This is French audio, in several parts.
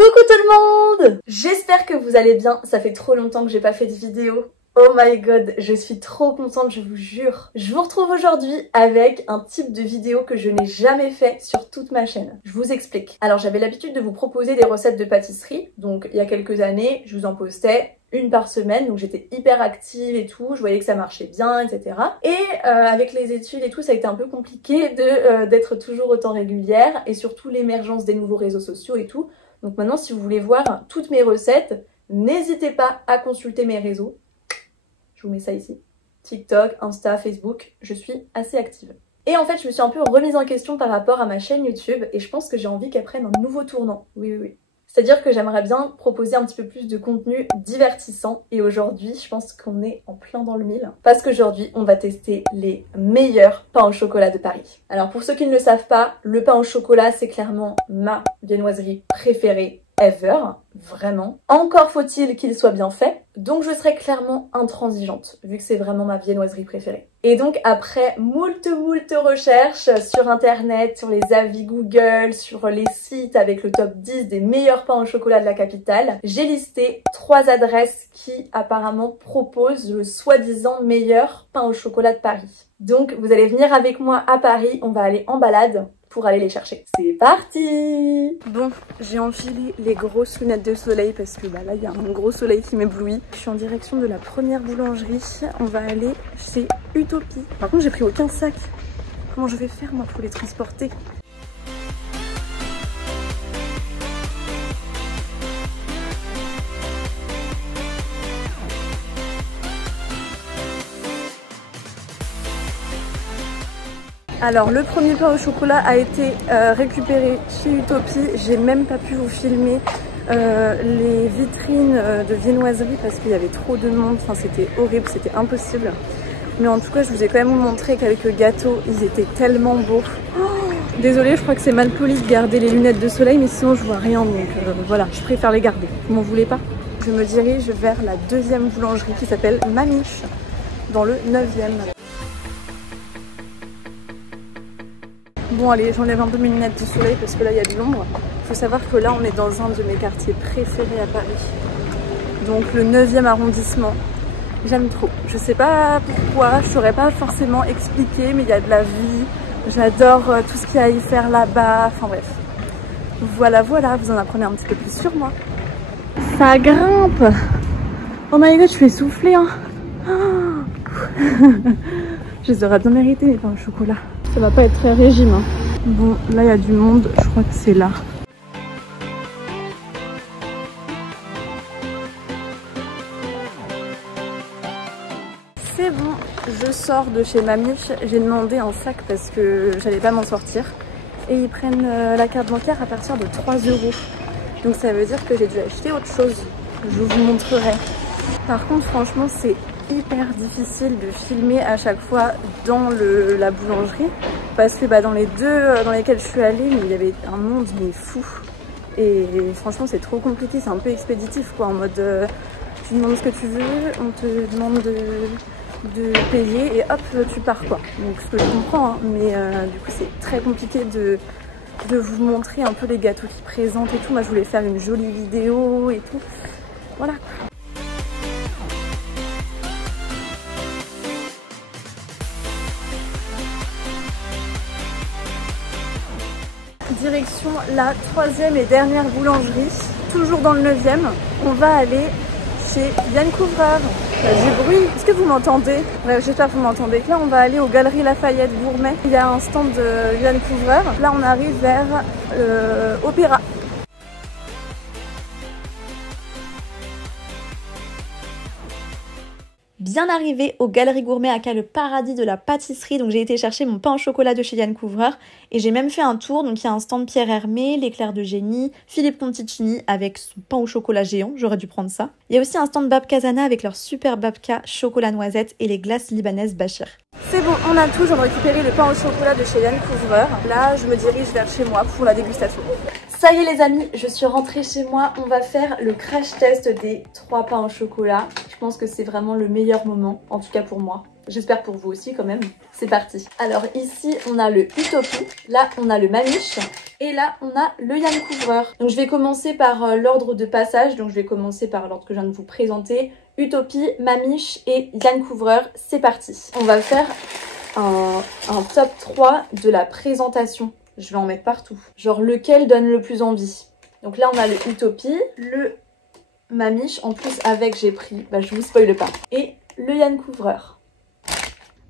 Coucou tout le monde! J'espère que vous allez bien, ça fait trop longtemps que j'ai pas fait de vidéo. Oh my god, je suis trop contente, je vous jure. Je vous retrouve aujourd'hui avec un type de vidéo que je n'ai jamais fait sur toute ma chaîne. Je vous explique. Alors j'avais l'habitude de vous proposer des recettes de pâtisserie, donc il y a quelques années, je vous en postais une par semaine, donc j'étais hyper active et tout, je voyais que ça marchait bien, etc. Et avec les études et tout, ça a été un peu compliqué d'être toujours autant régulière, et surtout l'émergence des nouveaux réseaux sociaux et tout. Donc maintenant, si vous voulez voir toutes mes recettes, n'hésitez pas à consulter mes réseaux. Je vous mets ça ici. TikTok, Insta, Facebook, je suis assez active. Et en fait, je me suis un peu remise en question par rapport à ma chaîne YouTube et je pense que j'ai envie qu'elle prenne un nouveau tournant. Oui. C'est-à-dire que j'aimerais bien proposer un petit peu plus de contenu divertissant et aujourd'hui, je pense qu'on est en plein dans le mille parce qu'aujourd'hui, on va tester les meilleurs pains au chocolat de Paris. Alors pour ceux qui ne le savent pas, le pain au chocolat, c'est clairement ma viennoiserie préférée ever, vraiment. Encore faut-il qu'il soit bien fait, donc je serai clairement intransigeante, vu que c'est vraiment ma viennoiserie préférée. Et donc après moult recherches sur internet, sur les avis Google, sur les sites avec le top 10 des meilleurs pains au chocolat de la capitale, j'ai listé 3 adresses qui apparemment proposent le soi-disant meilleur pain au chocolat de Paris. Donc vous allez venir avec moi à Paris, on va aller en balade pour aller les chercher. C'est parti! Bon, j'ai enfilé les grosses lunettes de soleil parce que là, il y a un gros soleil qui m'éblouit. Je suis en direction de la première boulangerie. On va aller chez Utopie. Par contre, j'ai pris aucun sac. Comment je vais faire, moi, pour les transporter? Alors le premier pain au chocolat a été récupéré chez Utopie. J'ai même pas pu vous filmer les vitrines de viennoiserie parce qu'il y avait trop de monde. Enfin c'était horrible, c'était impossible. Mais en tout cas je vous ai quand même montré quelques gâteaux. Ils étaient tellement beaux. Oh, désolée, je crois que c'est mal poli de garder les lunettes de soleil, mais sinon je vois rien. Donc voilà, je préfère les garder. Vous m'en voulez pas? Je me dirige vers la deuxième boulangerie qui s'appelle Mamiche, dans le 9e. Bon allez, j'enlève un peu mes lunettes de soleil parce que là il y a de l'ombre. Il faut savoir que là on est dans un de mes quartiers préférés à Paris. Donc le 9e arrondissement. J'aime trop. Je sais pas pourquoi, je saurais pas forcément expliquer, mais il y a de la vie. J'adore tout ce qu'il y a à y faire là-bas. Enfin bref. Voilà, vous en apprenez un petit peu plus sur moi. Ça grimpe. Oh my god, je suis essoufflée hein. Je les aurais bien mérité les pains au chocolat. Ça va pas être très régime. Hein. Bon, là il y a du monde, je crois que c'est là. C'est bon, je sors de chez Mamiche. J'ai demandé un sac parce que j'allais pas m'en sortir. Et ils prennent la carte bancaire à partir de 3 €. Donc ça veut dire que j'ai dû acheter autre chose. Je vous montrerai. Par contre, franchement, c'est hyper difficile de filmer à chaque fois dans la boulangerie parce que dans les deux dans lesquels je suis allée, mais il y avait un monde mais fou et franchement c'est trop compliqué, c'est un peu expéditif quoi, en mode tu demandes ce que tu veux, on te demande de payer et hop tu pars quoi. Donc ce que je comprends hein, mais du coup c'est très compliqué de vous montrer un peu les gâteaux qu'ils présentent et tout. Moi je voulais faire une jolie vidéo et tout, voilà. Direction la 3e et dernière boulangerie, toujours dans le 9e. On va aller chez Yann Couvreur. Il y a du bruit, est-ce que vous m'entendez? Bref, j'espère que vous m'entendez. Là on va aller aux Galeries Lafayette Gourmet. Il y a un stand de Yann Couvreur. Là on arrive vers Opéra. Bien arrivé aux Galeries Gourmet, aka le paradis de la pâtisserie. Donc j'ai été chercher mon pain au chocolat de chez Yann Couvreur et j'ai même fait un tour. Donc il y a un stand Pierre Hermé, l'éclair de génie, Philippe Conticini avec son pain au chocolat géant, j'aurais dû prendre ça. Il y a aussi un stand Babkazana avec leur super babka chocolat noisette et les glaces libanaises Bachir. C'est bon, on a tout, j'en ai récupéré le pain au chocolat de chez Yann Couvreur. Là, je me dirige vers chez moi pour la dégustation. Ça y est les amis, je suis rentrée chez moi. On va faire le crash test des 3 pains au chocolat. Je pense que c'est vraiment le meilleur moment, en tout cas pour moi. J'espère pour vous aussi quand même. C'est parti. Alors ici, on a le Utopie. Là, on a le Mamiche. Et là, on a le Yann Couvreur. Donc je vais commencer par l'ordre de passage. Donc je vais commencer par l'ordre que je viens de vous présenter. Utopie, Mamiche et Yann Couvreur. C'est parti. On va faire un top 3 de la présentation. Je vais en mettre partout. Genre lequel donne le plus envie. Donc là, on a le Utopie, le Mamiche. En plus, avec, j'ai pris, je vous spoile pas. Et le Yann Couvreur.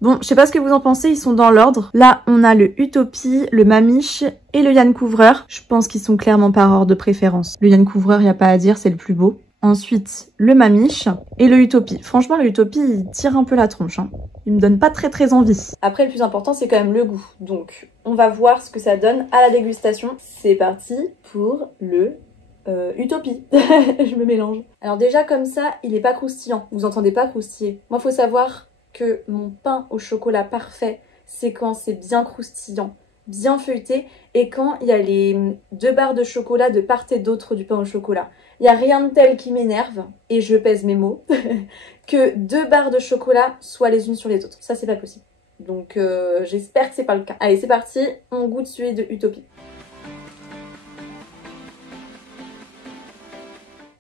Bon, je sais pas ce que vous en pensez, ils sont dans l'ordre. Là, on a le Utopie, le Mamiche et le Yann Couvreur. Je pense qu'ils sont clairement par ordre de préférence. Le Yann Couvreur, il n'y a pas à dire, c'est le plus beau. Ensuite, le Mamiche et le Utopie. Franchement, le Utopie, il tire un peu la tronche. Hein. Il me donne pas très envie. Après, le plus important, c'est quand même le goût. Donc, on va voir ce que ça donne à la dégustation. C'est parti pour le Utopie. Je me mélange. Alors déjà, comme ça, il est pas croustillant. Vous entendez pas croustiller. Moi, faut savoir que mon pain au chocolat parfait, c'est quand c'est bien croustillant, bien feuilleté, et quand il y a les 2 barres de chocolat de part et d'autre du pain au chocolat. Il n'y a rien de tel qui m'énerve, et je pèse mes mots, que 2 barres de chocolat soient les unes sur les autres. Ça, c'est pas possible. Donc j'espère que c'est pas le cas. Allez, c'est parti, on goûte celui de Utopie.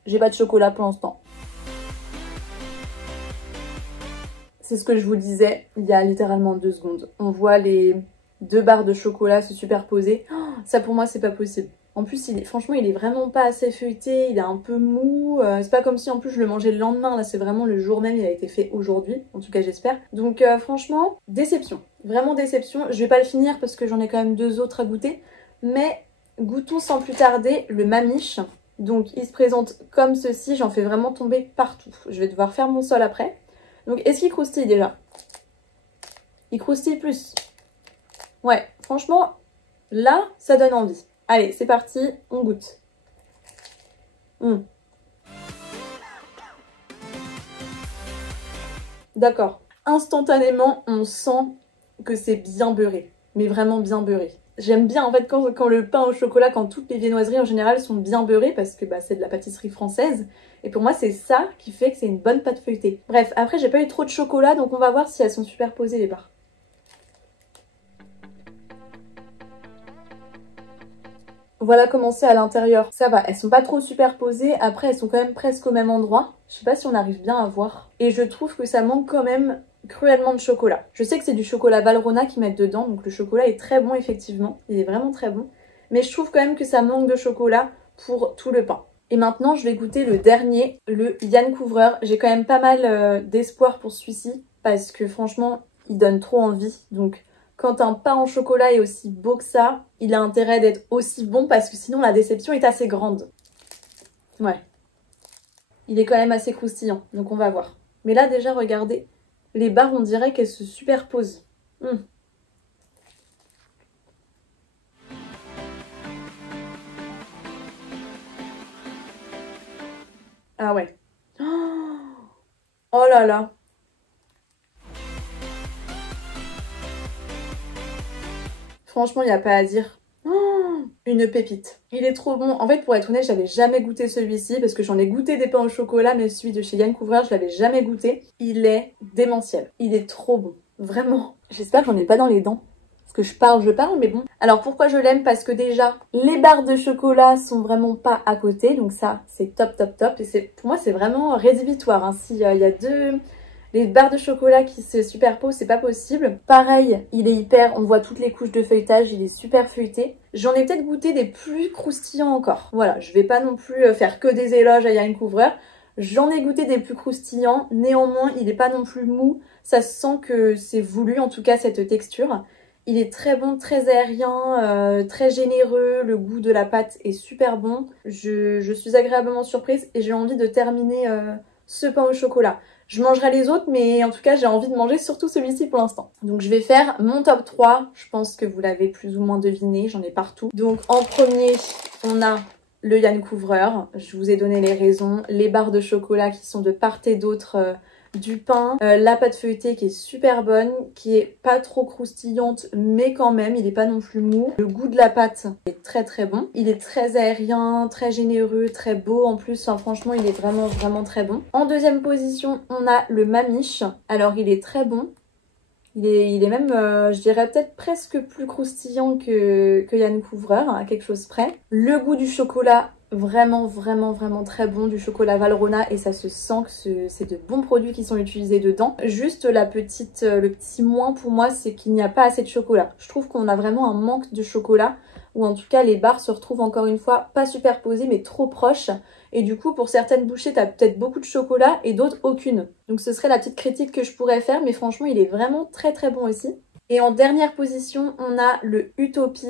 J'ai pas de chocolat pour l'instant. C'est ce que je vous disais il y a littéralement 2 secondes. On voit les 2 barres de chocolat se superposer. Oh, ça pour moi c'est pas possible. En plus franchement il est vraiment pas assez feuilleté, il est un peu mou. C'est pas comme si en plus je le mangeais le lendemain, là c'est vraiment le jour même, il a été fait aujourd'hui. En tout cas j'espère. Donc franchement, déception. Vraiment déception. Je vais pas le finir parce que j'en ai quand même 2 autres à goûter. Mais goûtons sans plus tarder le Mamiche. Donc il se présente comme ceci, j'en fais vraiment tomber partout. Je vais devoir faire mon sol après. Donc, est-ce qu'il croustille déjà? Il croustille plus. Ouais, franchement, là, ça donne envie. Allez, c'est parti, on goûte. D'accord. Instantanément, on sent que c'est bien beurré. Mais vraiment bien beurré. J'aime bien en fait quand le pain au chocolat, quand toutes les viennoiseries en général sont bien beurrées parce que c'est de la pâtisserie française. Et pour moi c'est ça qui fait que c'est une bonne pâte feuilletée. Bref, après j'ai pas eu trop de chocolat donc on va voir si elles sont superposées les barres. Voilà comment c'est à l'intérieur. Ça va, elles sont pas trop superposées. Après elles sont quand même presque au même endroit. Je sais pas si on arrive bien à voir. Et je trouve que ça manque quand même cruellement de chocolat. Je sais que c'est du chocolat Valrhona qu'ils mettent dedans, donc le chocolat est très bon effectivement, il est vraiment très bon. Mais je trouve quand même que ça manque de chocolat pour tout le pain. Et maintenant je vais goûter le dernier, le Yann Couvreur. J'ai quand même pas mal d'espoir pour celui-ci, parce que franchement il donne trop envie. Donc quand un pain au chocolat est aussi beau que ça, il a intérêt d'être aussi bon, parce que sinon la déception est assez grande. Ouais. Il est quand même assez croustillant, donc on va voir. Mais là déjà regardez, les barres, on dirait qu'elles se superposent. Ah ouais. Oh là là. Franchement, il n'y a pas à dire. Une pépite. Il est trop bon. En fait, pour être honnête, j'avais jamais goûté celui-ci parce que j'en ai goûté des pains au chocolat, mais celui de chez Yann Couvreur, je l'avais jamais goûté. Il est démentiel. Il est trop bon. Vraiment. J'espère que j'en ai pas dans les dents. Parce que je parle, mais bon. Alors pourquoi je l'aime? Parce que déjà, les barres de chocolat sont vraiment pas à côté. Donc ça, c'est top. Et pour moi, c'est vraiment rédhibitoire. Hein. S'il y a les barres de chocolat qui se superposent, c'est pas possible. Pareil, il est on voit toutes les couches de feuilletage, il est super feuilleté. J'en ai peut-être goûté des plus croustillants encore. Voilà, je vais pas non plus faire que des éloges à Yann Couvreur. J'en ai goûté des plus croustillants, néanmoins il est pas non plus mou. Ça se sent que c'est voulu, en tout cas cette texture. Il est très bon, très aérien, très généreux, le goût de la pâte est super bon. Je suis agréablement surprise et j'ai envie de terminer ce pain au chocolat. Je mangerai les autres, mais en tout cas, j'ai envie de manger surtout celui-ci pour l'instant. Donc je vais faire mon top 3. Je pense que vous l'avez plus ou moins deviné, j'en ai partout. Donc en premier, on a le Yann Couvreur. Je vous ai donné les raisons. Les barres de chocolat qui sont de part et d'autre du pain. La pâte feuilletée qui est super bonne, qui est pas trop croustillante, mais quand même, il est pas non plus mou. Le goût de la pâte est très bon. Il est très aérien, très généreux, très beau en plus. Enfin, franchement, il est vraiment très bon. En deuxième position, on a le Mamiche. Alors, il est très bon. Il est même, je dirais peut-être presque plus croustillant que Yann Couvreur, à quelque chose près. Le goût du chocolat, vraiment, vraiment, vraiment très bon, du chocolat Valrhona, et ça se sent que c'est de bons produits qui sont utilisés dedans. Juste le petit moins pour moi, c'est qu'il n'y a pas assez de chocolat. Je trouve qu'on a vraiment un manque de chocolat, ou en tout cas les barres se retrouvent encore une fois pas superposées mais trop proches. Et du coup, pour certaines bouchées, t'as peut-être beaucoup de chocolat et d'autres aucune. Donc ce serait la petite critique que je pourrais faire, mais franchement, il est vraiment très très bon aussi. Et en dernière position, on a le Utopie.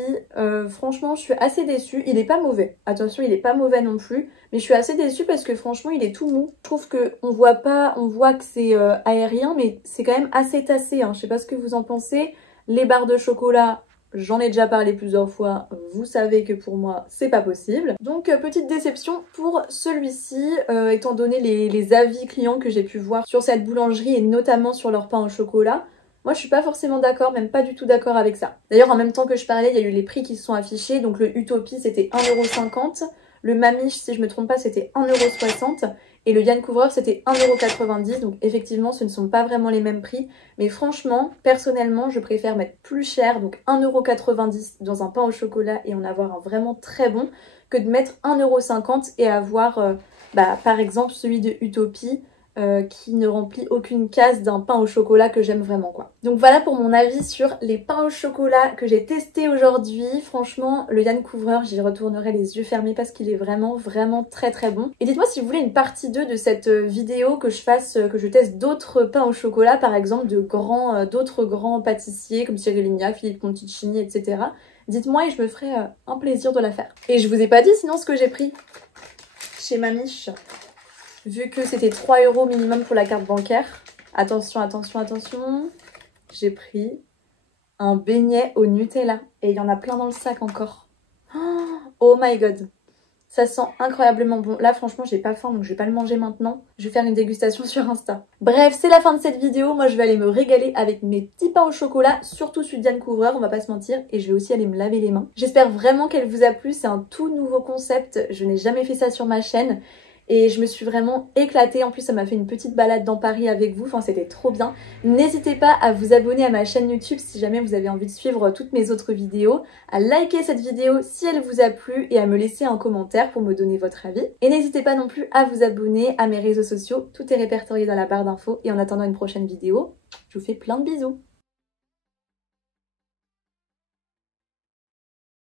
Franchement, je suis assez déçue. Il est pas mauvais. Attention, il est pas mauvais non plus. Mais je suis assez déçue parce que franchement, il est tout mou. Je trouve qu'on voit pas, on voit que c'est aérien, mais c'est quand même assez tassé. Hein. Je sais pas ce que vous en pensez. Les barres de chocolat, j'en ai déjà parlé plusieurs fois, vous savez que pour moi c'est pas possible. Donc petite déception pour celui-ci, étant donné les avis clients que j'ai pu voir sur cette boulangerie et notamment sur leur pain au chocolat. Moi je suis pas forcément d'accord, même pas du tout d'accord avec ça. D'ailleurs en même temps que je parlais, il y a eu les prix qui se sont affichés, donc le Utopie c'était 1,50 €, le Mamiche si je me trompe pas c'était 1,60 € et le Yann Couvreur c'était 1,90 €, donc effectivement ce ne sont pas vraiment les mêmes prix. Mais franchement, personnellement, je préfère mettre plus cher, donc 1,90 € dans un pain au chocolat et en avoir un vraiment très bon, que de mettre 1,50 € et avoir, par exemple, celui de Utopie, qui ne remplit aucune case d'un pain au chocolat que j'aime vraiment, quoi. Donc voilà pour mon avis sur les pains au chocolat que j'ai testé aujourd'hui. Franchement, le Yann Couvreur, j'y retournerai les yeux fermés parce qu'il est vraiment, vraiment très très bon. Et dites-moi si vous voulez une partie 2 de cette vidéo, que je teste d'autres pains au chocolat, par exemple d'autres grands pâtissiers comme Cyril Lignac, Philippe Conticini, etc. Dites-moi et je me ferai un plaisir de la faire. Et je vous ai pas dit sinon ce que j'ai pris chez Mamiche. Vu que c'était 3 € minimum pour la carte bancaire. Attention, attention, attention. J'ai pris un beignet au Nutella. Et il y en a plein dans le sac encore. Oh my god. Ça sent incroyablement bon. Là, franchement, j'ai pas faim, donc je vais pas le manger maintenant. Je vais faire une dégustation sur Insta. Bref, c'est la fin de cette vidéo. Moi, je vais aller me régaler avec mes petits pains au chocolat, surtout celui de Yann Couvreur, on va pas se mentir. Et je vais aussi aller me laver les mains. J'espère vraiment qu'elle vous a plu. C'est un tout nouveau concept. Je n'ai jamais fait ça sur ma chaîne. Et je me suis vraiment éclatée. En plus, ça m'a fait une petite balade dans Paris avec vous. Enfin, c'était trop bien. N'hésitez pas à vous abonner à ma chaîne YouTube si jamais vous avez envie de suivre toutes mes autres vidéos. À liker cette vidéo si elle vous a plu et à me laisser un commentaire pour me donner votre avis. Et n'hésitez pas non plus à vous abonner à mes réseaux sociaux. Tout est répertorié dans la barre d'infos. Et en attendant une prochaine vidéo, je vous fais plein de bisous.